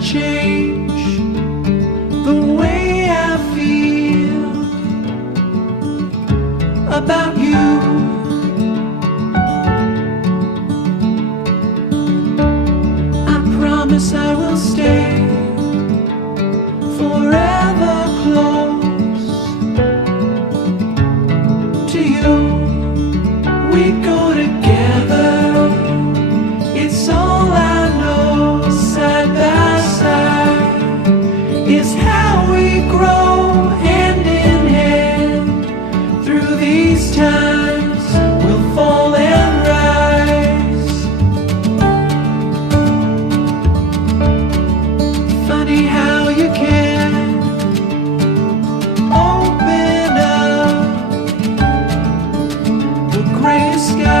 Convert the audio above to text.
change the way I feel about you. I promise I will stay forever close to you. We go together, it's all I know. Side by side is how we grow, hand in hand. Through these times we'll fall and rise. Funny how you can open up the gray sky